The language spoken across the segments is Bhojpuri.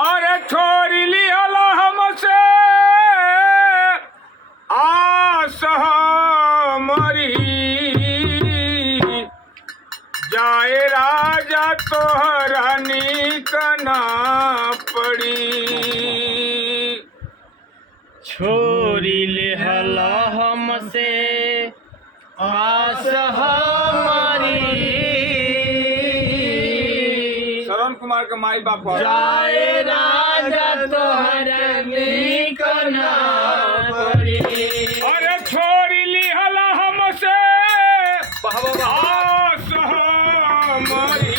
अरे छोरी लिहला हमसे आस हमारी, जाए राजा तोहरा नीक ना पड़ी। छोरी लेहला हमसे आस हमारी, श्रवण कुमार के माई बाप जाए राजा तोहरा नीक ना पड़ी। अरे छोरी लिहला हमसे आस हमारी,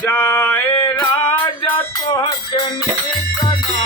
जाए राजा तोहके नीक ना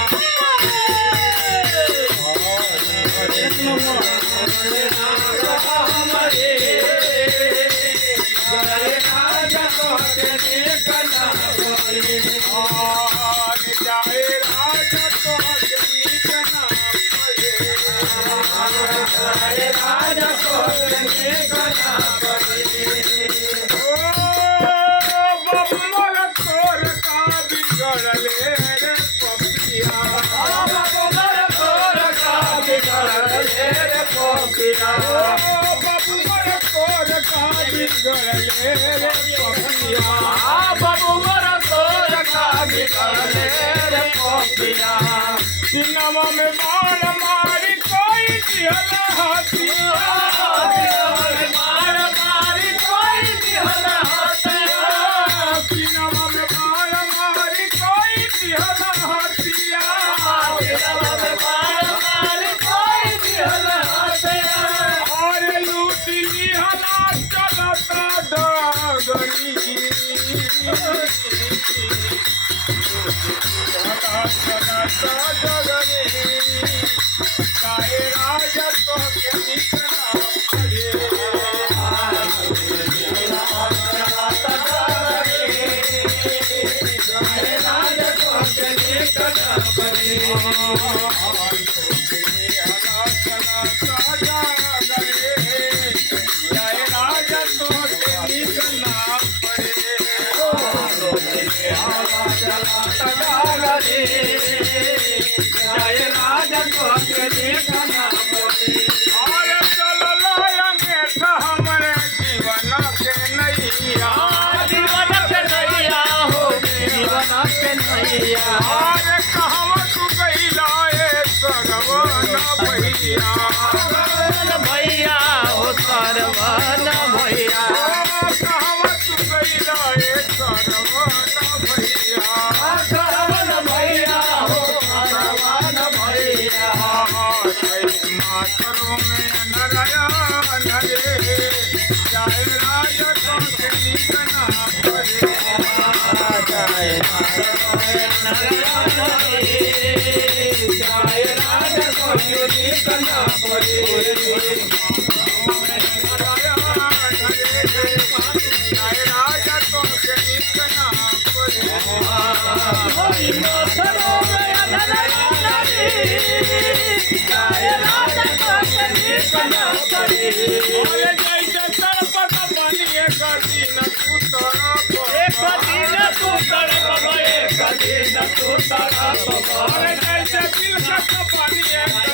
सिनेमा में बाण मारी कोई दिहला हथिया, मार मारी कोई दिहला हथिया, सिनेमा में बाण मारी कोई दिहला हथिया, मार मारी कोई दिहला हथिया। और लूट लिहला चलता डगरी, जाए राजा तोहके नीक ना पड़े। जाए राजा तोहके नीक ना पड़े। और चलला अंगेठा हमरे जीवन के नैया, जीवन के नैया हो, जीवन के नैया। और कहवा तू गइला ए सरवन भैया, सरवन भैया हो, सरवन भैया। कहवा तू गइला ए सरवन भैया, सरवन भैया हो, सरवन भैया। मातरों में नारायण रे, जाए राजा तोहके नीक ना पड़े। जाए राजा कोई नीक ना पड़े। जाए राजा तोहके नीक ना पड़े। अरे जैसे तड़पत बनी एक दिन तू तरफ, अरे जैसे तिलक बनी एक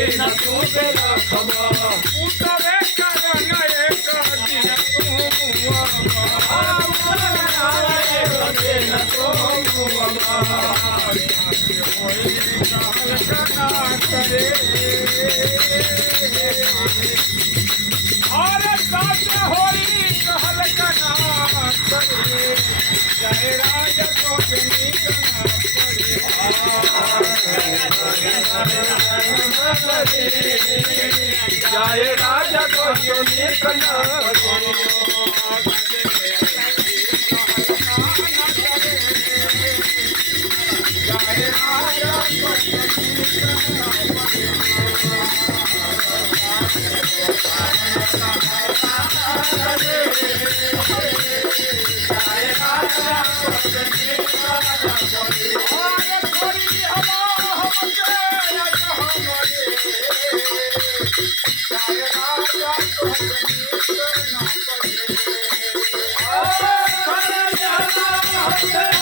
दिन तू तरफ, उतरे करन एक दिन और साथ होई कहल कना करे, जय राजा तोहके नीक ना पड़े। जाए राजा कोई नीक ना पड़े। जाए राजा Hare